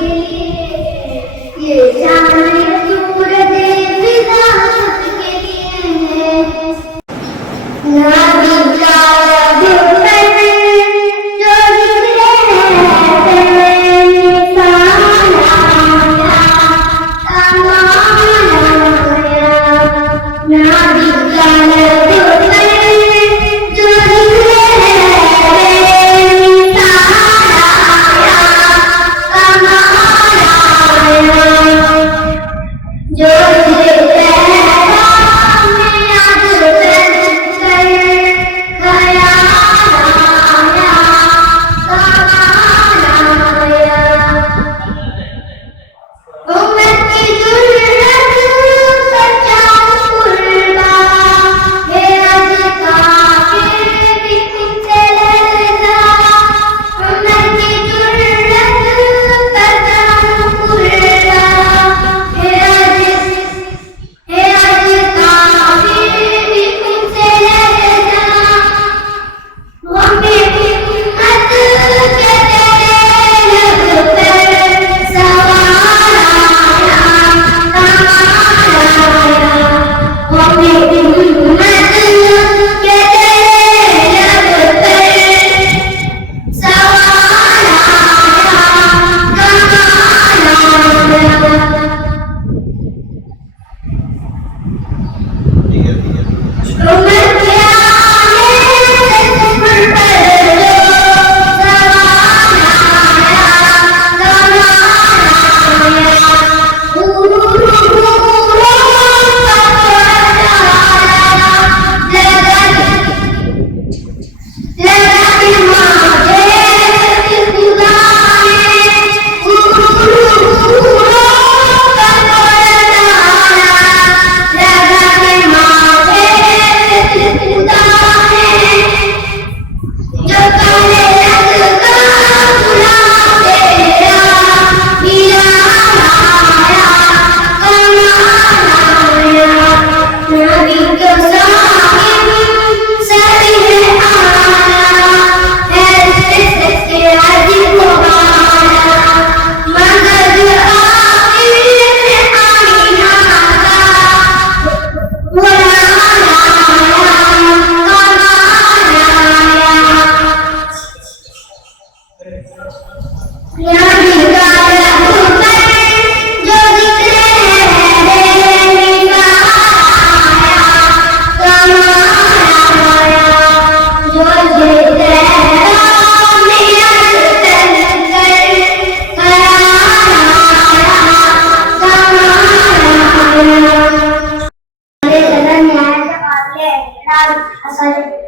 के लिए, ये जाने दूर दे विदा सबके लिए है।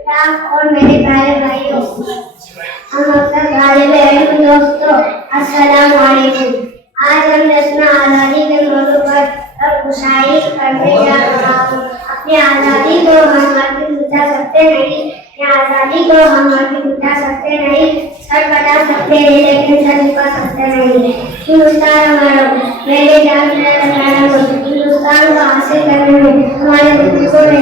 ना और मेरे प्यारे भाइयों, हम अक्सर दोस्तों, अस्सलाम वालेकुम। आज हम जश्न आज़ादी के मौजू पर शायरी करने जा रहा हूँ। अपनी आज़ादी को हम कभी मिटा सकते नहीं, आज़ादी को हम कभी मिटा सकते नहीं, सर बता सकते हैं लेकिन सर झुका सकते नहीं। हिंदुस्तान हमारा, मेरे जान हिंदुस्तान को हासिल करने में हमारे बुजुर्गों ने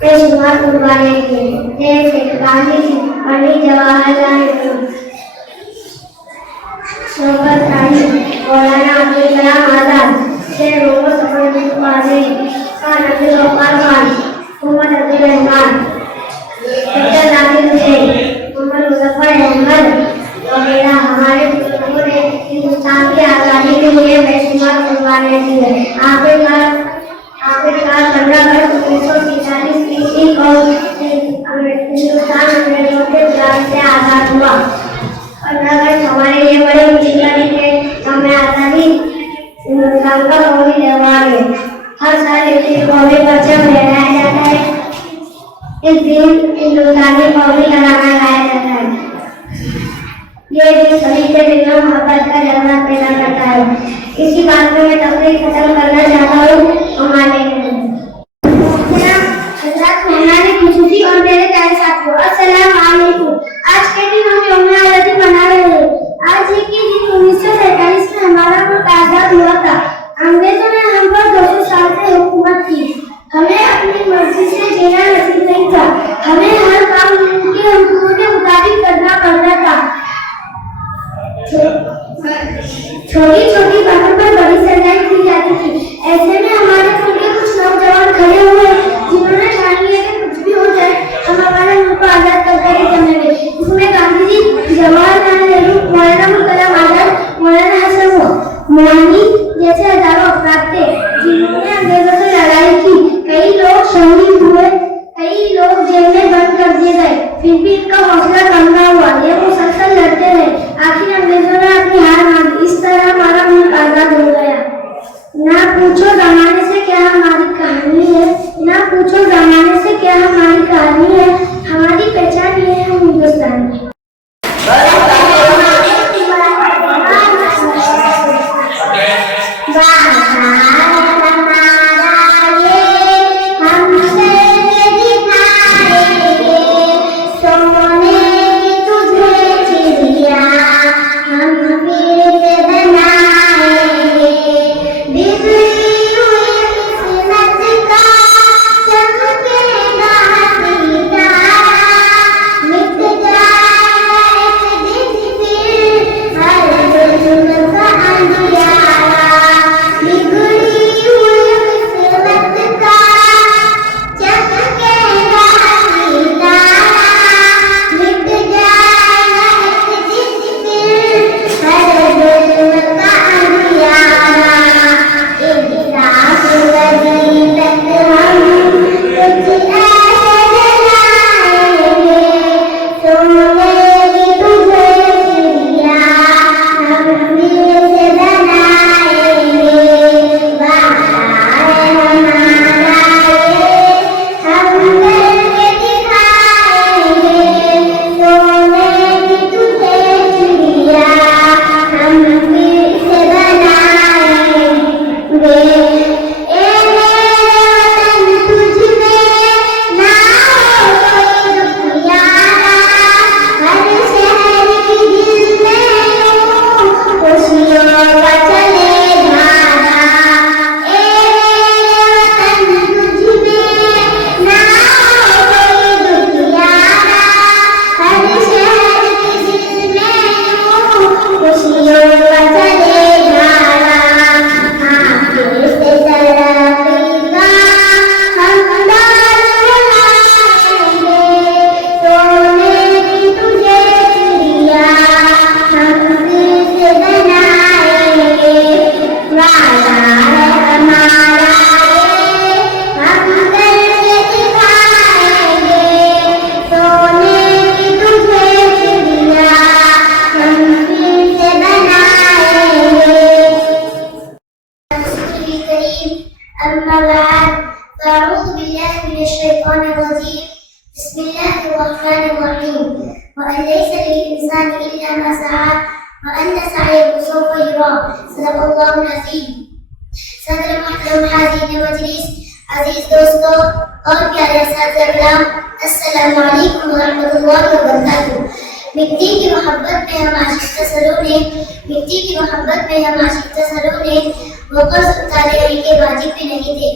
बेशुमार कुर्बानियां की। जैसे गांधी जी, पंडित जवाहरलाल नेहरू, शौकत अली, मौलाना अब्दुल कलाम आजाद, शेर मोहम्मद सफदरजंग आज़मी, खान अब्दुल गफ्फार खान, मोहम्मद अब्दुल रहमान, डॉक्टर नासिर हुसैन, मोहम्मद मुजफ्फर अहमद वगैरह हमारे बुजुर्गों ने हिंदुस्तान की आज़ादी के लिए बेशुमार कुर्बानियां दी है। आखिरकार 15 अगस्त 1947 ईस्वी को हिंदुस्तान अंग्रेजों के गुलामी से आजाद हुआ। 15 अगस्त हमारे लिए बड़े मुश्किल दिन है। हमें आजादी हिंदुस्तान का कौमी त्योहार है। हर साल इस कौमी परचम लहराया जाता है। इस दिन हिंदुस्तानी कौमी तराना गाया जाता है। ये दिन सभी के दिल में मोहब्बत का जज्बा पैदा करता है। इसी बात में मैं तकरीर खत्म करना चाहता हूँ। और मेरे प्यारे साथियों, अस्सलाम वालेकुम। आज के दिन हम यौम आज़ादी मना रहे हैं। आज ही के दिन 1947 में हमारा मुल्क आजाद हुआ था। अंग्रेजों ने हम पर 200 साल से हुकूमत की। हमें अपनी मर्जी से जीना नसीब नहीं था। हमें हर काम उनके हुकूमत के मुताबिक करना पड़ता था। छोटी छोटी बातों पर बड़ी सजाएं की जाती थी। ऐसे में हमारे खुद के कुछ नौजवान खड़े हुए जिन्होंने ठान लिया कि कुछ भी हो जाए हम हमारे मुल्क को आजाद करके ही जमेंगे। इसमें गांधी जी, जवाहरलाल नेहरू, मौलाना अबुल कलाम आजाद, मौलाना हसन मोनी जैसे हजारों अफराद थे जिन्होंने अंग्रेजों से लड़ाई की। कई लोग शहीद हुए, कई लोग जेल में बंद कर दिए गए, फिर भी इनका हौसला कम ना हुआ। ये मुसलसल लड़ते रहे, आखिर अंग्रेजों ने अपनी हार मानी। इस तरह हमारा मुल्क आजाद हो गया। ना पूछो जमाने से क्या हमारी कहानी है, ना पूछो जमाने से क्या हमारी कहानी है, हमारी पहचान ये है, हम हिंदुस्तानी हैं। अजीज दोस्तों और प्यारे अस्सलाम वालेकुम रहमतुल्लाहि व बरकातहू। मिट्टी की मोहब्बत में हम आशिक तसल्लुल ने, मिट्टी की मोहब्बत में हम आशिक तसल्लुल ने वो कर्ज उतारे के वाजिब भी नहीं थे।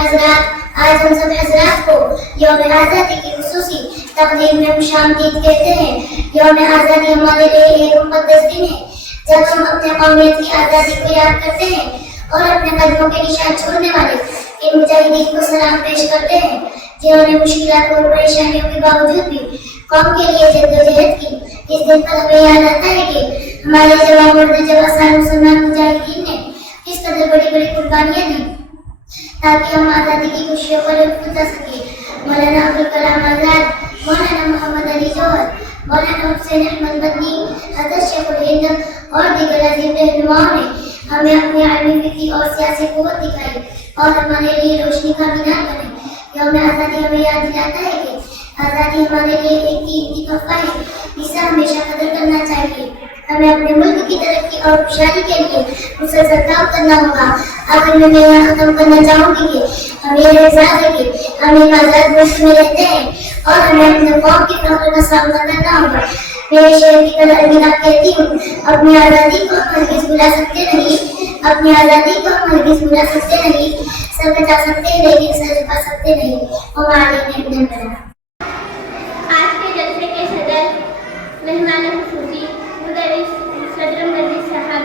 हजरात, आज हम सब हजरात को यौम आज़ादी की खुसूसी तकरीब में खुशामदीद कहते हैं। यौम आज़ादी हमारे लिए एक मुक़द्दस दिन है जब हम अपने कौमियत की आज़ादी को याद करते हैं और अपने कदमों के निशान छोड़ने वाले इन मुजाहिदीन को सलाम पेश करते हैं जिन्होंने मुश्किलात और परेशानियों के बावजूद भी कौम के लिए जद्दोजहद की। इस दिन पर हमें याद आता है कि हमारे जवान और जवान मुसलमान मुजाहिदीन ने किस कदर बड़ी बड़ी कुर्बानियां दी ताकि हम आज़ादी की खुशियों को लुत्फ उठा सके। मौलाना अबुल कलाम आजाद, मौलाना मोहम्मद अली जौहर, मौलाना हुसैन अहमद मदनी, हज़रत शेखुल हिंद और दीगर अजीम रहनुमाओं ने हमें अपनी आर्मी फिक्री और सियासी कुव्वत दिखाई और हमारे लिए रोशनी का मीनार बने। यौम आज़ादी हमें याद दिलाता है कि आज़ादी हमारे लिए एक कीमती तोहफा है जिसे हमेशा कदर करना चाहिए। हमें अपने मुल्क की तरक्की और खुशहाली के लिए मुसलसल काम करना होगा। आखिर में मैं यहाँ खत्म करना चाहूँगी कि हमें यह एहसास है कि हम एक आज़ाद मुल्क में रहते हैं और हमें अपने कौम की फख्र का सामना करना होगा। मेरे शेर की तरह अलविदा कहती हूँ, अपनी आज़ादी को हम हरगिज़ भुला सकते नहीं, अपनी आज़ादी को हम हरगिज़ भुला सकते नहीं। सर बचा सकते हैं लेकिन सर झुका सकते नहीं। हमारे लिए आज के जलसे के सदर मेहमान खुसूसी मुदर्रिस सदर मस्जिद साहब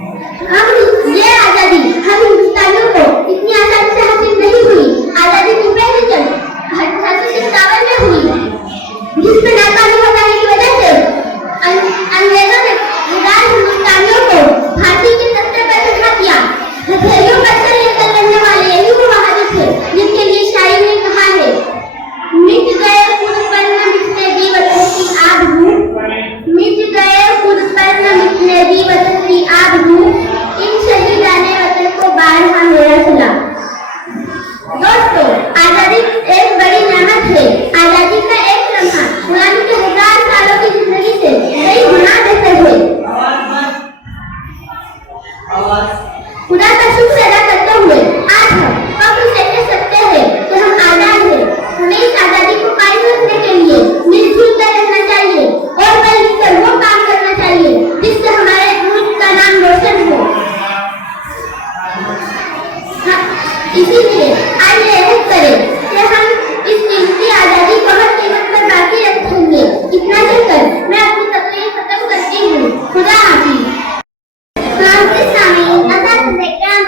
ये आजादी हम हिंदुस्तानियों को इतनी आसानी से हासिल नहीं हुई। आजादी की पहली जंग 1857 में हुई, जिसमें नाकामी हो जाने की वजह से अंग्रेजों ने निराश हिंदुस्तानियों को फांसी के तख्ते पर चढ़ा दिया। हथेलियों पर सर लेकर लड़ने वाले यही वो बहादुर थे जिनके लिए शायरी ने कहा है, मिट गए खुद पर न मिटने दी वतन की आग हूँ, मिट गए खुद पर न मिटने दी वतन की आग हूँ, इन शहीदाने वतन को बारहा मेरा सलाम। दोस्तों, आजादी एक बड़ी नेमत है। आजादी का एक लम्हा गुलामी के 1000 सालों की जिंदगी से कई गुना बेहतर है। खुदा का शुक्र अदा करते हुए आज हम फख्र से कह सकते हैं कि हम आजाद हैं। हमें इस आजादी को कायम रखने के लिए मिलजुल कर रहना चाहिए और मिलकर वो काम करना चाहिए जिससे हमारे मुल्क का नाम रोशन हो। इसीलिए आइए अहद करें कि हम इस कीमती आजादी को हर कीमत पर बाकी रखेंगे। इतना कहकर मैं अपनी तकरीर खत्म करती हूँ। खुदा हाफिज।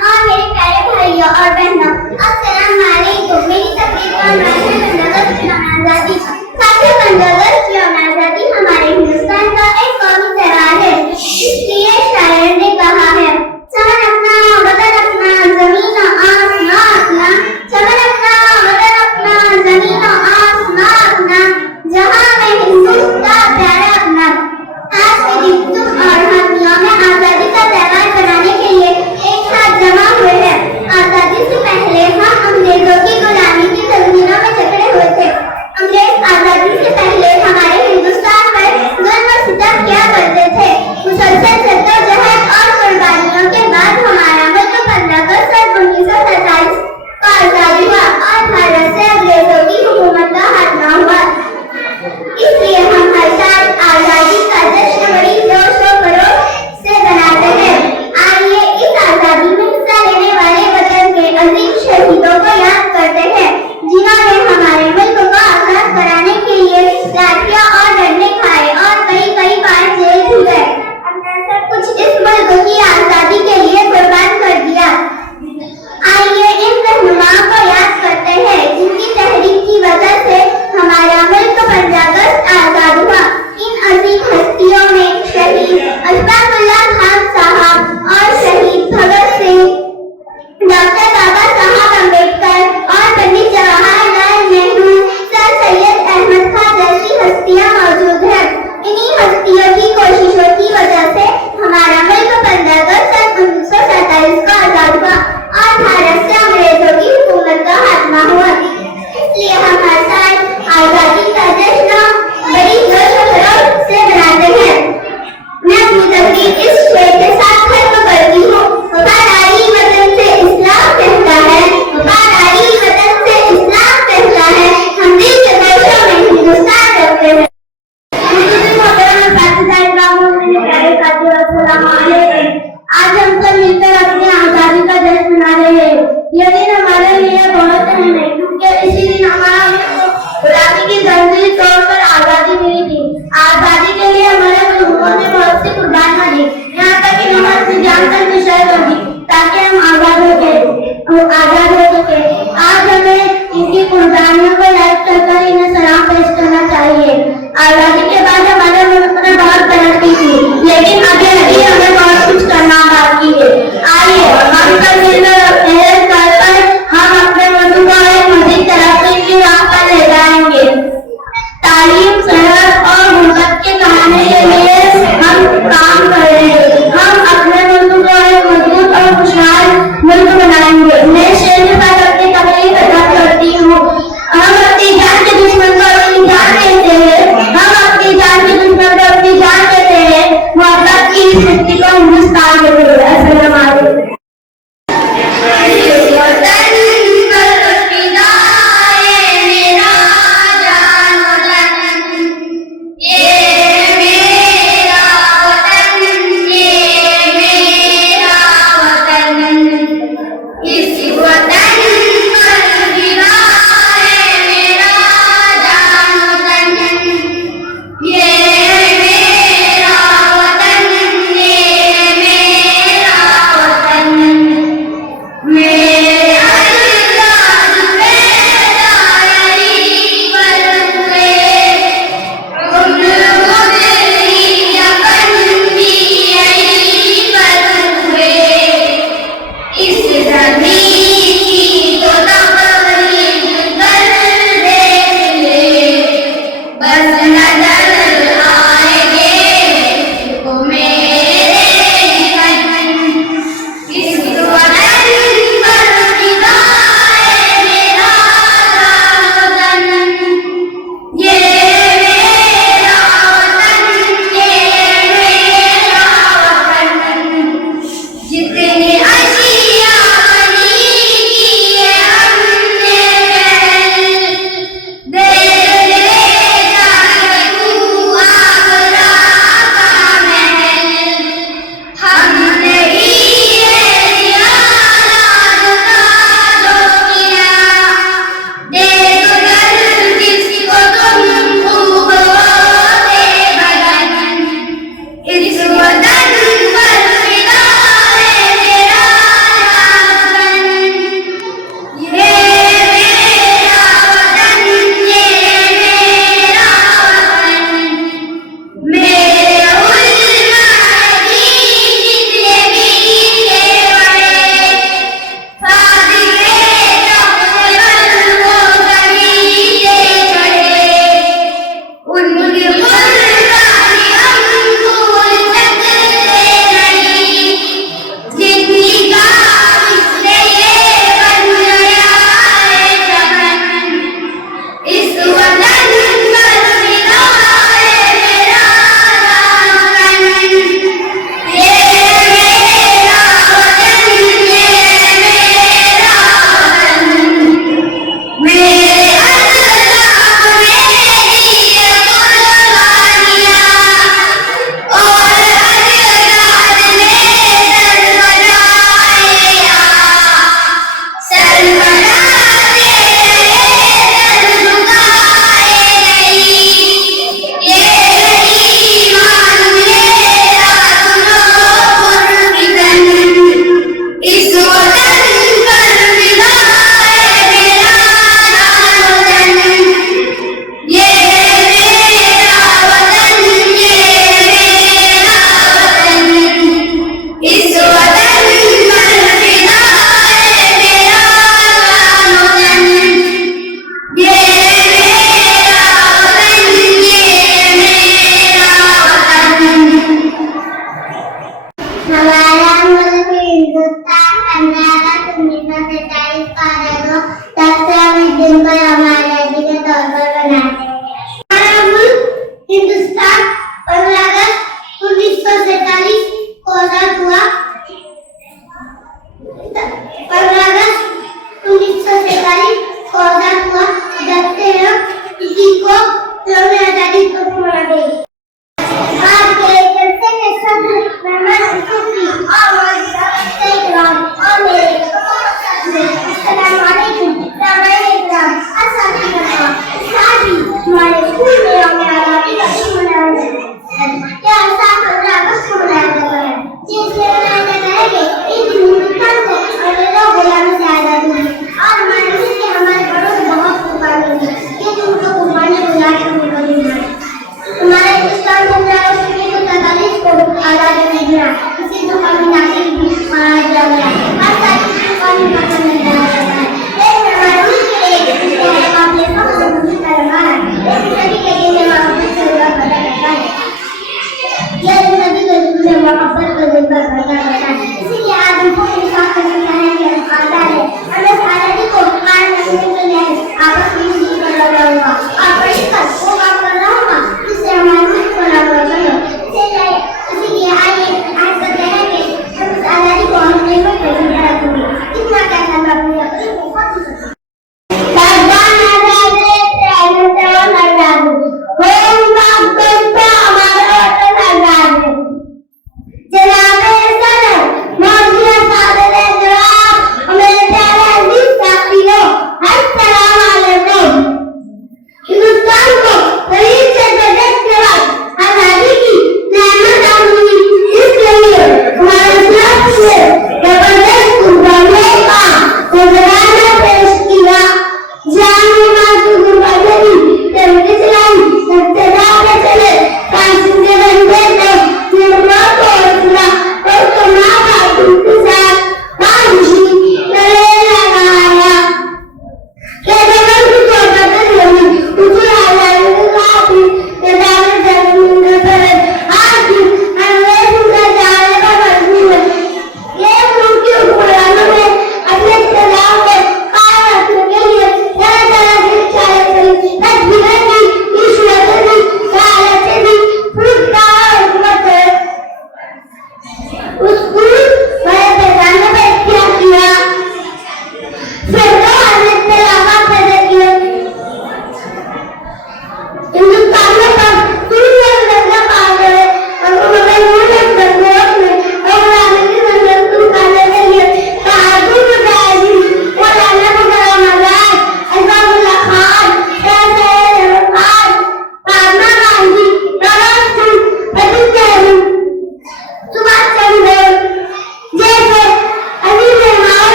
और मेरे प्यारे भाइयों और बहनों,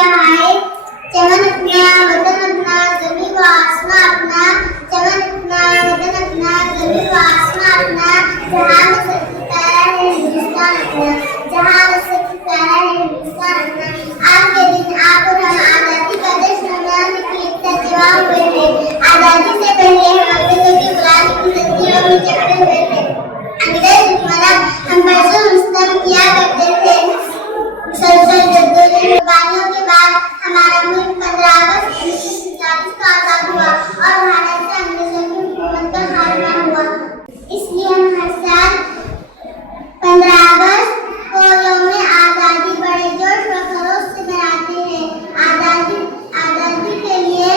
क्या है, चमन अपना वतन अपना जमीन व आसमां अपना, चमन अपना वतन अपना जमीन व आसमां अपना, जहां में सबसे प्यारा है हिंदुस्तान अपना, जहां में सबसे प्यारा है हिंदुस्तान अपना। आज के दिन आप और हम आजादी का जश्न मनाने के लिए तैयार हुए थे। आजादी से पहले हम अंग्रेजों की गुलामी की जंजीरों में जकड़े हुए थे। अंग्रेज हुक्मरान हम पर जुल्म किया करते थे। सलसल जद्दोजहद कुर्बानियों के बाद हमारा मुल्क 15 अगस्त 1947 को आजाद हुआ और भारत से अंग्रेजों की हुकूमत का खात्मा हुआ। इसलिए हम हर साल 15 अगस्त को यौम आजादी बड़े जोश व खरोश से मनाते हैं। आजादी के लिए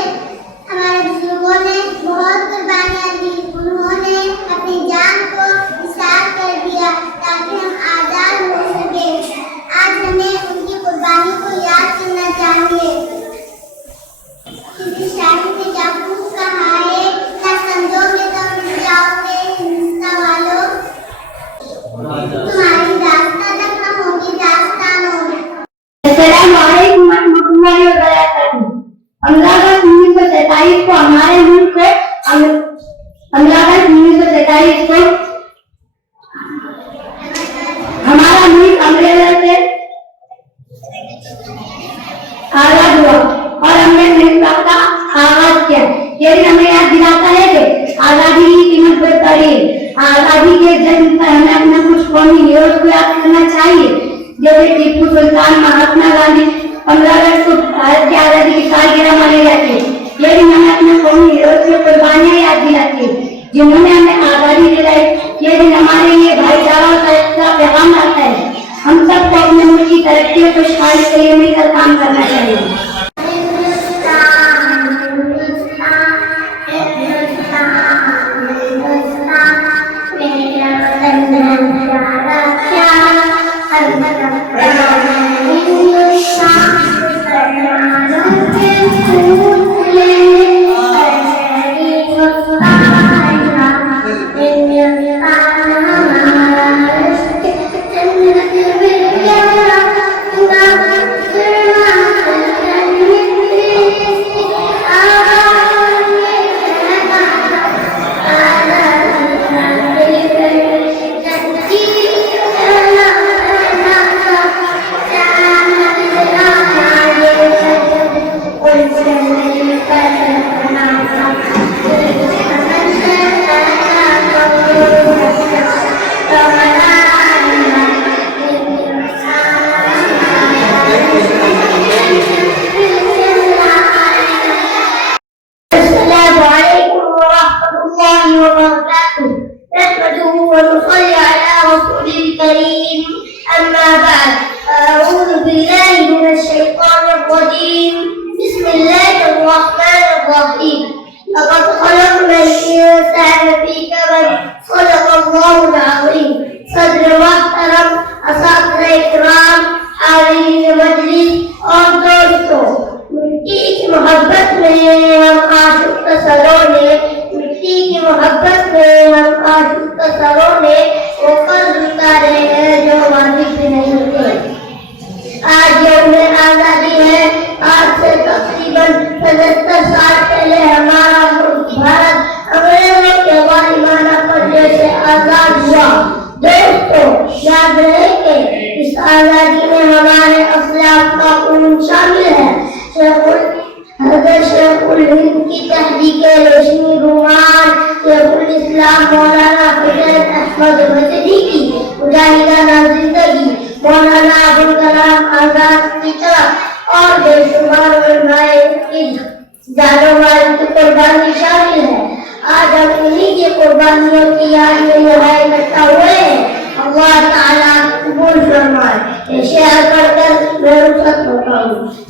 हमारे बुजुर्गों ने बहुत कुर्बानियां दी। उन्होंने अपनी जान को निसार कर दिया ताकि हम आजाद हो सके। आज हमें उनकी कुर्बानी को याद करना चाहिए। किसी शायरी ने जासूस कहा है, क्या समझोगे तो मिट जाओगे हिंदुस्तान वालों, तुम्हारी दास्तां तक न होगी दास्तानों में। अस्सलाम वालेकुम रहमतुल्लाहि व बरकातहू। 15 अगस्त 1947 को हमारे मुल्क को 15 अगस्त 1947 को हमारा मुल्क अंग्रेजों से आजाद हुआ और हमने हिंदुस्तान का आगाज किया। ये दिन हमें याद दिलाता है कि आजादी की कीमत बेहतरीन। आजादी के जश्न पर हमें अपने कुछ कौमी हीरोज को याद करना चाहिए, जैसे टीपू सुल्तान, महात्मा गांधी। 15 अगस्त को भारत की आजादी की सालगिरह मनाई जाती है। ये दिन हमें अपने कौमी हीरोज की कुर्बानियां याद दिलाती है जिन्होंने हमें आजादी दिलाई। ये दिन हमारे लिए भाईचारा और का पैगाम लाता है। हम सबको अपने मुल्क की तरक्की और खुशहाली के लिए मिलकर काम करना चाहिए।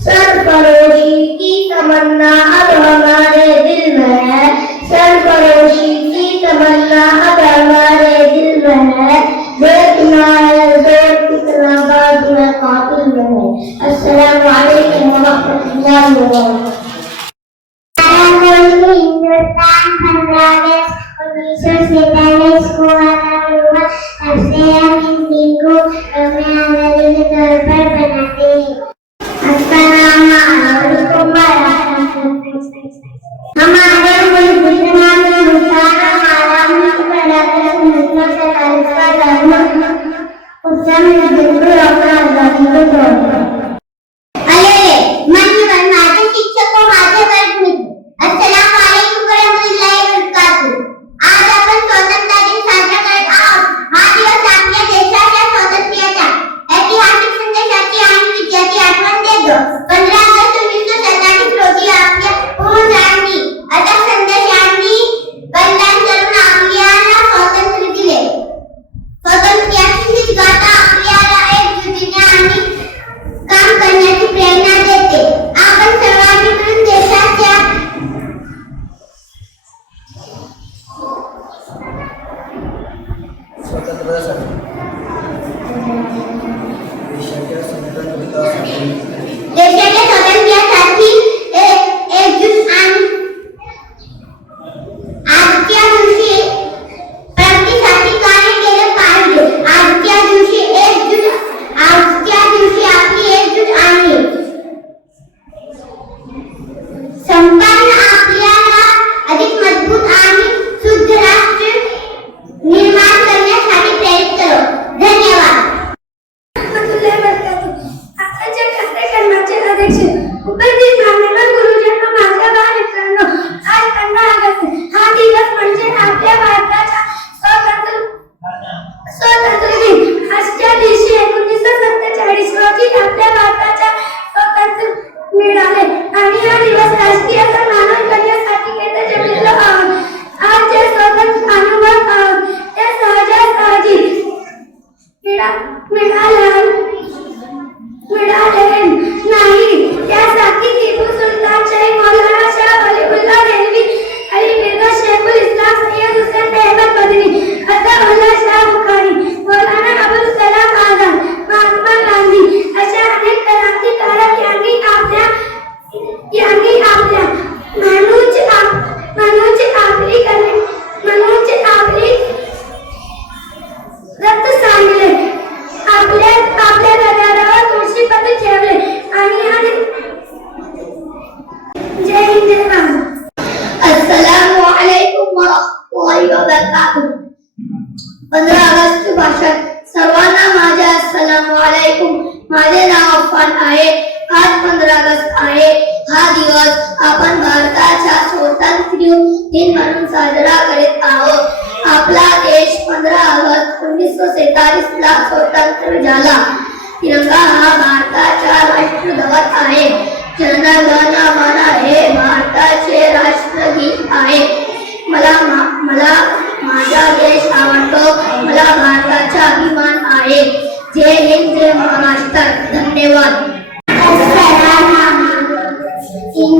सरफरोशी की तमन्ना अब हमारे दिल में है, सरफरोशी की तमन्ना अब हमारे दिल में है, देखना है जोर कितना बात में कातिल में है। अस्सलाम वालेकुम व रहमतुल्लाहि व बरकातहू। हिंदुस्तान 15 अगस्त 1947 को आजाद हुआ। तब से हम इन दिन को यौम आजादी के तौर पर मनाते हैं। अस्सलाम हमारे मुल्क में हिंदुस्तान हमारा मुल्क पैदा मुल्कों से तारीफ का धर्म उससे मैं बिल्कुल अपना आजादी को तोड़ता अरे मान्यवर माझे शिक्षक व माझे वर्ग मित्र अस्सलाम वालेकुम वरहमतुल्लाहि वबरकातुह। आज आपण स्वातंत्र्य दिन साजरा करत आहोत। हा दिवस आपल्या देशाच्या स्वातंत्र्याच्या ऐतिहासिक संदेशाची आणि विजयाची आठवण देतो। 15 ऑगस्ट 1947 रोजी आपल्या पूर्वजांनी अथक संदेशांनी बलिदान करून आपल्याला स्वातंत्र्य दिले। स्वातंत्र्याची हीच गाथा आपल्याला एकजुटीने आणि काम करण्याची प्रेरणा देते। आपण सर्वांनी मिळून देशाच्या स्वातंत्र्यासाठी एकजूट आणि आजच्या दिवशी प्रगतीसाठी कार्य केले पाहिजे। आजच्या दिवशी आपली एकजूट आणि संपन्न आपल्याला अधिक मजबूत आणि शुद्ध राष्ट्र निर्माण करण्यासाठी प्रेरित करो। धन्यवाद। आजच्या कार्यक्रमाचे अध्यक्ष उपस्थित मान्यवर गुरुजन व माझ्या बालमित्रांनो, आज 15 ऑगस्ट हा दिवस म्हणजे आपल्या भारताचा स्वातंत्र्य दिन। आजच्या दिवशी 1947 रोजी आपल्या भारताचा स्वातंत्र्य मिळाले आणि हा दिवस राष्ट्रीय सन्मान करण्यासाठी येथे जमलेलो आहोत। आज जे स्वातंत्र्य अनुभव आहोत ते सहजासहजी मिळाले नाही। त्यासाठी टिपू सुलतान, शेख मौलाना शाह वलीउल्लाह देलवी, अली मिर्झा शेखुल इस्लाम, सय्यद हुसैन अहमद मदनी, अताउल्लाह शाह बुखारी, मौलाना अबुल कलाम आझाद, महात्मा गांधी अशा अनेक क्रांतिकारक यांनी आपल्या आपली रक्त सांडले, आपल्या गडारावर तुळशीपत्र ठेवले आणि जय हिंद जय भारत। अस्सलामु अलैकुम वरहमतुल्लाहि वबरकातुह। 15 ऑगस्ट भाषण सर्वांना माझ्या अस्सलामु अलैकुम। माझे नाव अफान आहे। आज 15 ऑगस्ट आहे। हा दिवस आपण भारताचा स्वातंत्र्य दिन म्हणून साजरा करत आहोत। आपला देश 15 ऑगस्ट 1947 ला स्वतंत्र झाला। तिरंगा हा भारताचा राष्ट्रध्वज आहे। जन गण मन हे भारताचे राष्ट्रगीत आहे। मला माझा देश आवडतो। मला भारताचा अभिमान आहे। जय हिंद जय महाराष्ट्र। धन्यवाद। जय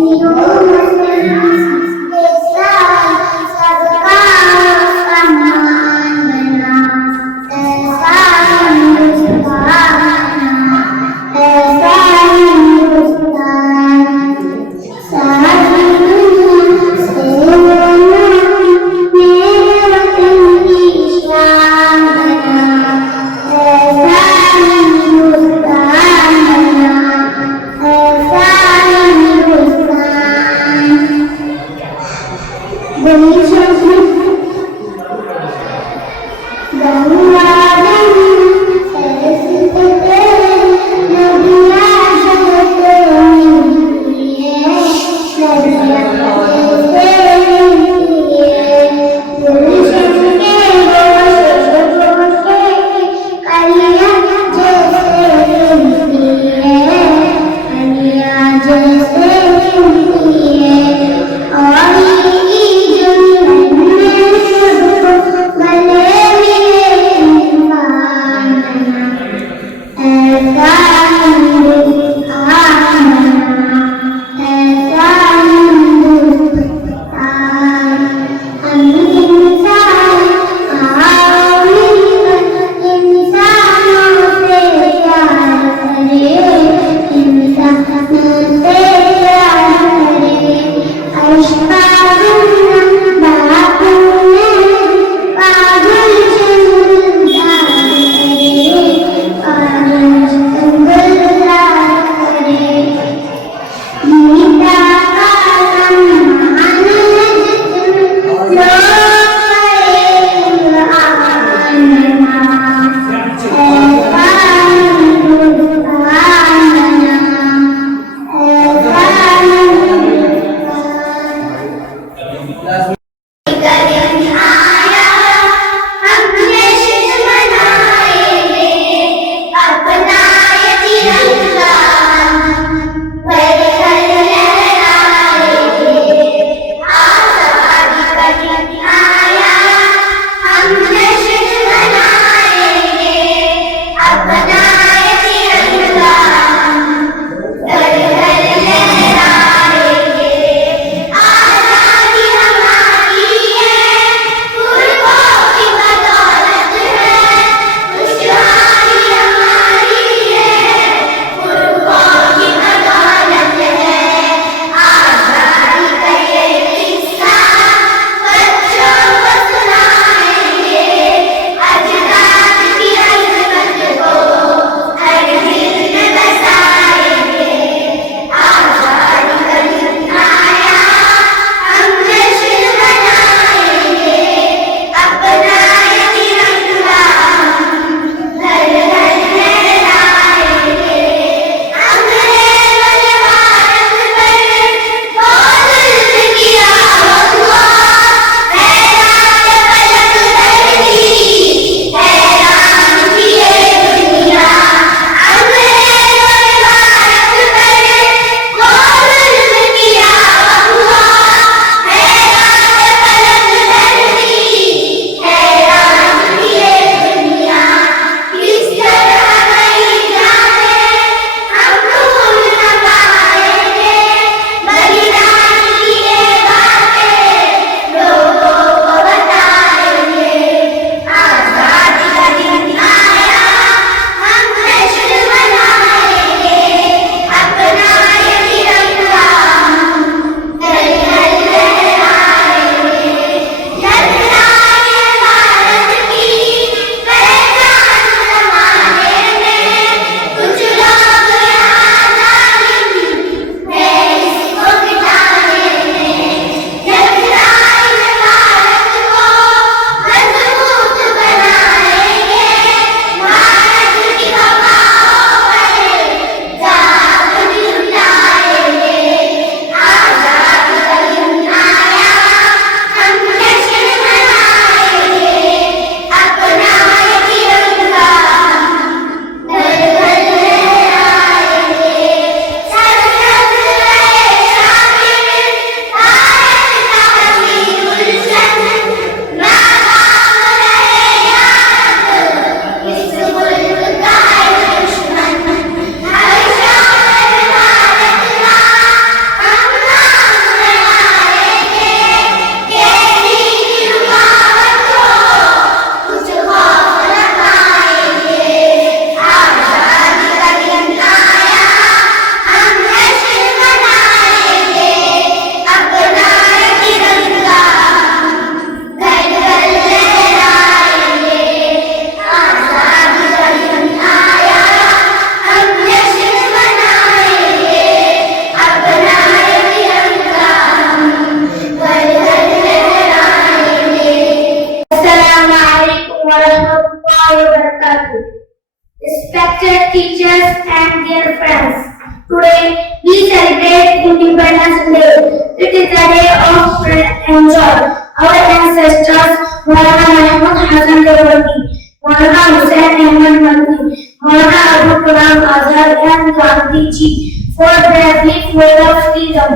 Independence Day. It is a day of enjoy. Our ancestors, Maulana Mahmud Hassan Deobandi, Maulana Hussain Ahmad Madni, Maulana Abul Kalam Azad and Gandhi Ji fought bravely for the freedom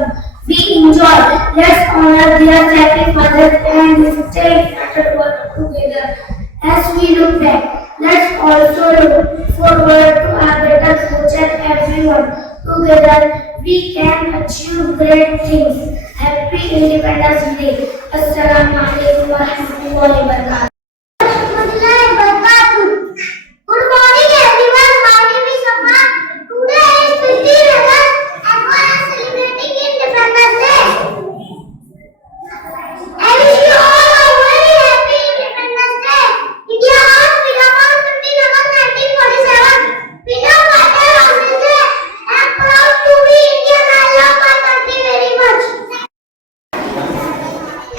we enjoy. Let's honor their sacrifices and stay together. As we look back, let's also look forward to a better future. Everyone together, we can achieve great things. Happy Independence Day. Assalamu alaikum wa rahmatullahi wa barakatuh. Good morning everyone, my name is Aman. Today is 15 August and we are celebrating Independence Day. I wish you all a very happy Independence Day. India was freedom on 15 August 1947. Freedom fighter on this day. I am proud to be Indian. I love my country very much.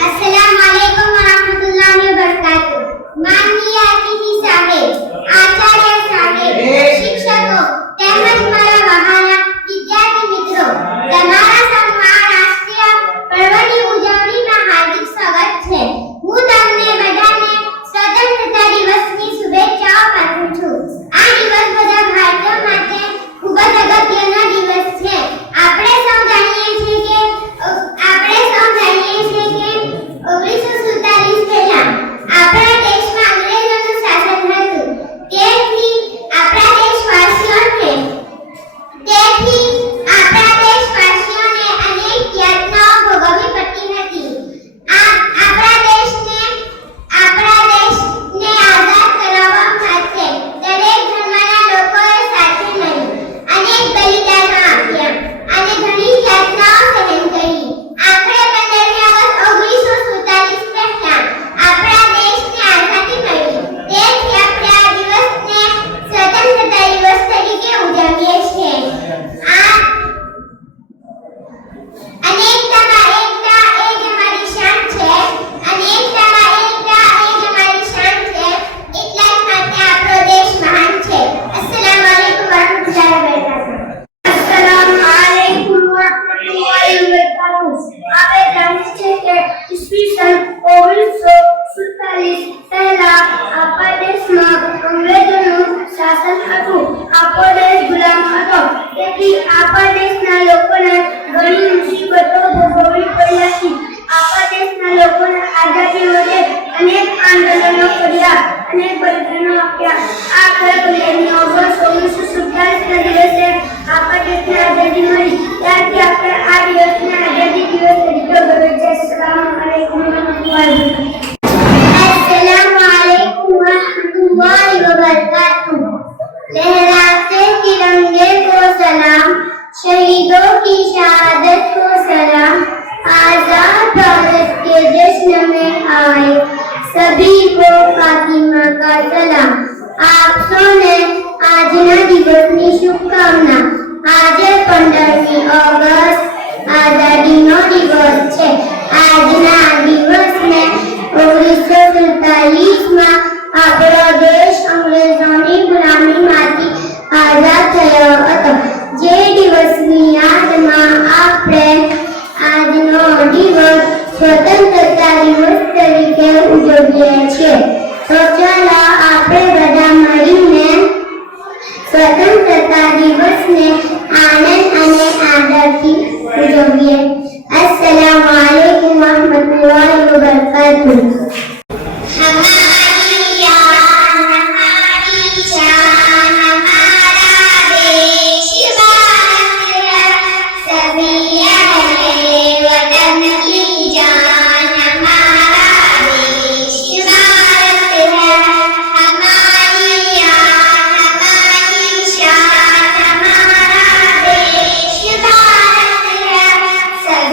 Assalamu alaikum wa rahmatullahi wa barakatuh. माननीय अतिथि साहेब, आचार्य साहेब, शिक्षकों તેમજ મારા વહાલા વિદ્યાર્થી મિત્રો, તમારા સન્માન રાષ્ટ્રીય પર્વની ઉજવણીમાં હાર્દિક સ્વાગત છે. હું તમને બધાને સ્વતંત્રતા દિવસની શુભેચ્છાઓ પાઠવું છું. આ દિવસ બધા ભારતીયો માટે ખૂબ જ અગત્યનો દિવસ છે. આપણે સૌ જાણીએ છીએ કે 1947 પહેલા આપણા દેશમાં અંગ્રેજોનું શાસન હતું. તેથી આપણા દેશવાસીઓને અનેક યાતનાઓ ભોગવવી પડતી હતી. આપણા દેશને આઝાદ કરાવવા માટે દરેક ધર્મના લોકોએ સાથે મળી અનેક બલિદાનો આપ્યા અને ઘણી યાતનાઓ સહન કરી. આપણે 15મી ઓગસ્ટ 1947 પહેલા આપણા દેશને આઝાદી મળી. તેથી આપણે આ દિવસને સ્વતંત્રતા દિવસ તરીકે ઉજવીએ છીએ. અનેકતામાં એકતા એ જ અમારી શાન છે. અનેકતામાં એકતા એ જ અમારી શાન છે. એટલા જ માટે આપણો દેશ મહાન છે. અસ્સલામુ અલૈકુમ વરહમતુલ્લાહિ વબરકાતુહુ. Assalamu alaikum wa rahmatullahi wa barakatuh. આપણે જાણીએ છીએ કે ઈસવીસન 1947 પહેલા આપણા દેશમાં અંગ્રેજોનું શાસન હતું. આપણો દેશ ગુલામ હતો. તેથી આપણા દેશના લોકોને ઘણી મુસીબતો ભોગવવી પડી હતી. આપણા દેશના લોકોને આઝાદી માટે અનેક આંદોલનો કર્યા, અનેક બલિદાનો આપ્યા. આખરે 15મી ઓગસ્ટ 1947ના દિવસે આપણા દેશને આઝાદી મળી. ત્યારથી આપણે આ દિવસને આઝાદી દિવસ તરીકે ઉજવીએ છીએ. અસ્સલામુ અલૈકુમ વરહમતુલ્લાહિ વબરકાતુહુ. अस्सलामु अलैकुम वरहमतुल्लाहि वबरकातुहू. लहराते तिरंगे को सलाम, शहीदों की शहादत को सलाम, आजाद भारत के जश्न में आए सभी को फातिमा का सलाम. आप सौने આજના દિવસની શુભકામના. આજે 15મી ઓગસ્ટ આઝાદીનો દિવસ છે. આજના દિવસને 1947માં આપણો દેશ અંગ્રેજોની ગુલામીમાંથી આઝાદ થયો હતો. જે દિવસની યાદમાં આપણે આજનો દિવસ સ્વતંત્રતા દિવસ તરીકે ઉજવીએ છીએ. તો ચાલો આપણે બધા મળીને સ્વતંત્રતા દિવસને આનંદ અને આદરથી ઉજવીએ. अस्सलामु अलैकुम वरहमतुल्लाहि वबरकातुहू. हमारी यान हमारी शान हमारा देश भारत है. सभी अहले वतन की जान हमारा देश भारत है. हमारी यान हमारी शान हमारा देश भारत है.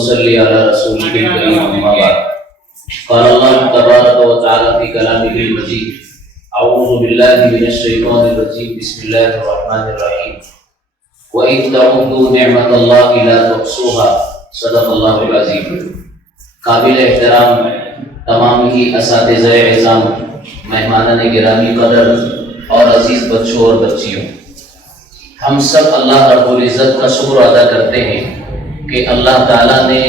नसल्ली अला रसूलिल करीम अम्मा बाद। क़ाल अल्लाहु तबारक व तआला फ़ी कलामिहिल मजीद, अऊज़ु बिल्लाहि मिनश शैतानिर रजीम, बिस्मिल्लाहिर रहमानिर रहीम। व इज़ तअुद्दू निअमतल्लाहि ला तुहसूहा, सदक़ल्लाहुल अज़ीम। काबिल एहतराम तमाम ही असातिज़ाए इज़ाम, मेहमानान गिरामी कदर और अजीज बच्चों और बच्चियों, हम सब अल्लाह रब्बुल इज़्ज़त का शुक्र अदा करते हैं कि अल्लाह ताला ने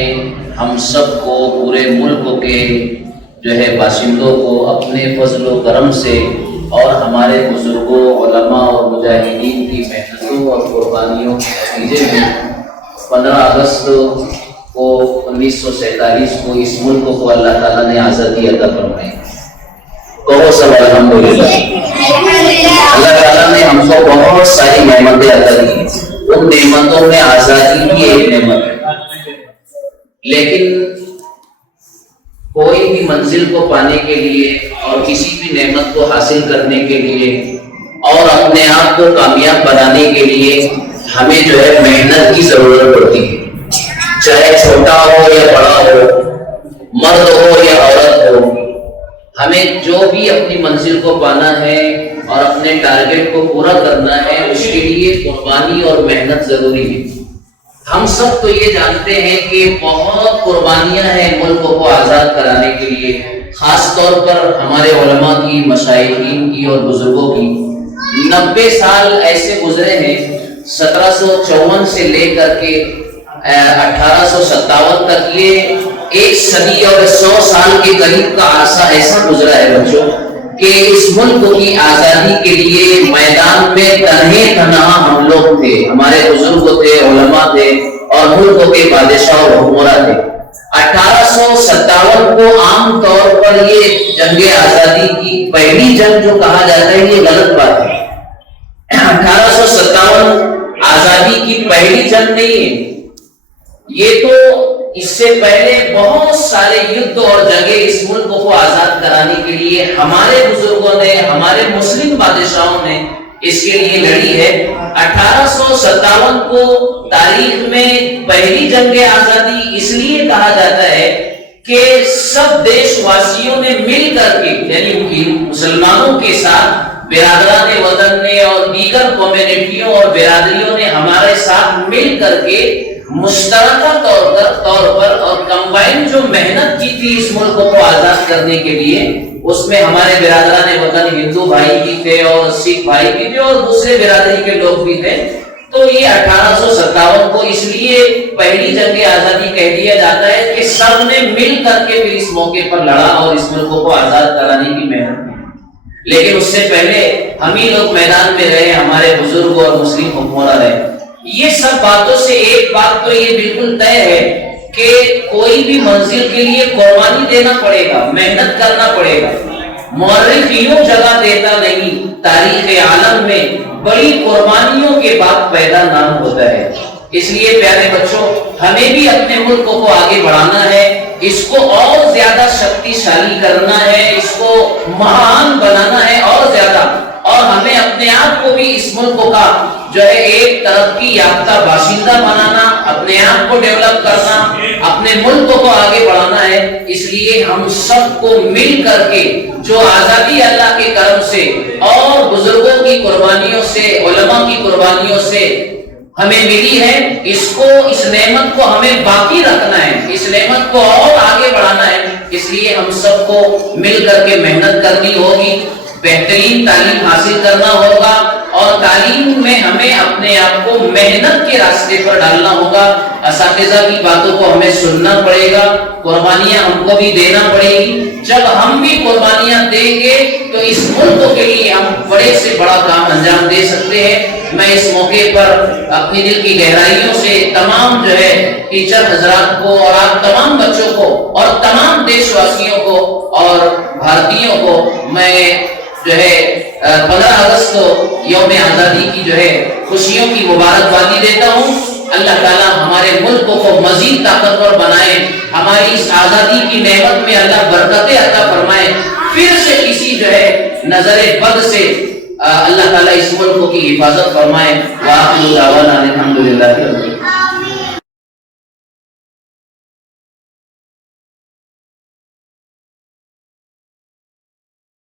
हम सब को, पूरे मुल्क के जो है बाशिंदों को अपने फजल व करम से और हमारे बुजुर्गों, उलमा और मुजाहिदीन की मेहनतों और कुर्बानियों के नतीजे में 15 अगस्त को 1947 को इस मुल्क को अल्लाह ताला ने आज़ादी अता फरमाई। कहो सब अल्हम्दुलिल्लाह। अल्लाह ताला ने हमको बहुत सारी नेमतें अता की। उन नेमतों में आज़ादी भी एक नेमत है, लेकिन कोई भी मंजिल को पाने के लिए और किसी भी नेमत को हासिल करने के लिए और अपने आप को कामयाब बनाने के लिए हमें जो है मेहनत की जरूरत पड़ती है। चाहे छोटा हो या बड़ा हो, मर्द हो या औरत हो, हमें जो भी अपनी मंजिल को पाना है और अपने टारगेट को पूरा करना है, उसके लिए कुर्बानी और मेहनत जरूरी है। हम सब तो ये जानते हैं कि बहुत कुर्बानियां हैं मुल्क को आजाद कराने के लिए, खास तौर पर हमारे उलमा की, मशाइखीन की और बुजुर्गों की। 90 साल ऐसे गुजरे हैं 1754 से लेकर के 1857 तक, ये एक सदी और 100 साल के करीब का अरसा ऐसा गुजरा है बच्चों कि इस मुल्क की आजादी के लिए मैदान में तन्हे तन्हा हम लोग थे, हमारे बुजुर्ग थे, उलमा थे और मुल्क के बादशाह और हुक्मरां थे। 1857 को आम तौर पर ये जंग आजादी की पहली जंग जो कहा जाता है, ये गलत बात है। 1857 आजादी की पहली जंग नहीं है, ये तो इससे पहले बहुत सारे युद्ध और जंगे इस मुल्क को आजाद कराने के लिए हमारे बुजुर्गों ने, हमारे मुस्लिम बादशाहों ने इसके लिए लड़ी है। 1857 को तारीख में पहली जंग आजादी इसलिए कहा जाता है कि सब देशवासियों ने मिल करके, यानी मुसलमानों के साथ बिरादरान वतन ने और दीगर कम्युनिटियों और बिरादरियों ने हमारे साथ मिल करके मुश्तरका तौर पर और कंबाइन जो मेहनत की थी इस मुल्क को आजाद करने के लिए, उसमें हमारे बिरादरान वतन हिंदू भाई भी थे और सिख भाई भी थे और दूसरे बिरादरी के लोग भी थे। तो ये 1857 को इसलिए पहली जंग आजादी कह दिया जाता है कि सब ने मिल करके फिर इस मौके पर लड़ा और इस मुल्क को आजाद कराने की मेहनत की। लेकिन उससे पहले हम ही लोग मैदान में रहे, हमारे बुजुर्ग और मुस्लिम हुक्मरां रहे। ये सब बातों से एक बात तो ये बिल्कुल तय है कि कोई भी मंजिल के लिए कुर्बानी देना पड़ेगा, मेहनत करना पड़ेगा। मौर्रिख यूं जगह देता नहीं, तारीख आलम में बड़ी कुर्बानियों के बाद पैदा नाम होता है। इसलिए प्यारे बच्चों, हमें भी अपने मुल्क को आगे बढ़ाना है, इसको और ज्यादा शक्तिशाली करना है, इसको महान बनाना है और ज्यादा, और हमें अपने आप को भी इस मुल्क का जो है एक तरक्की याफ्ता बाशिंदा बनाना, अपने आप को डेवलप करना, अपने मुल्क को आगे बढ़ाना है। इसलिए हम सबको मिल करके जो आजादी अल्लाह के करम से और बुजुर्गों की कुर्बानियों से, उलमा की कुर्बानियों से हमें मिली है, इसको, इस नेमत को हमें बाकी रखना है, इस नेमत को और आगे बढ़ाना है। इसलिए हम सबको मिल करके मेहनत करनी होगी, बेहतरीन तालीम हासिल करना होगा और तालीम में हमें अपने आप को मेहनत के रास्ते पर डालना होगा। असातिज़ा की बातों को हमें सुनना पड़ेगा, कुर्बानियां हमको भी देना पड़ेगी। जब हम भी कुर्बानियां देंगे तो इस मुल्क के लिए हम बड़े से बड़ा काम अंजाम दे सकते हैं। मैं इस मौके पर अपनी दिल की गहराइयों से तमाम जो है टीचर हजरात को और आप तमाम बच्चों को और तमाम देशवासियों को और भारतीयों को मैं जो है 15 अगस्त को यौम आजादी की जो है खुशियों की मुबारकबादी देता हूँ। अल्लाह ताला हमारे मुल्क को मजीद ताकतवर बनाए, हमारी इस आजादी की नेमत में अल्लाह बरकतें अता फरमाए, फिर से किसी जो है नजरे बद से अल्लाह ताला इस मुल्क की हिफाजत फरमाए। वाह, अल्हम्दुलिल्लाह।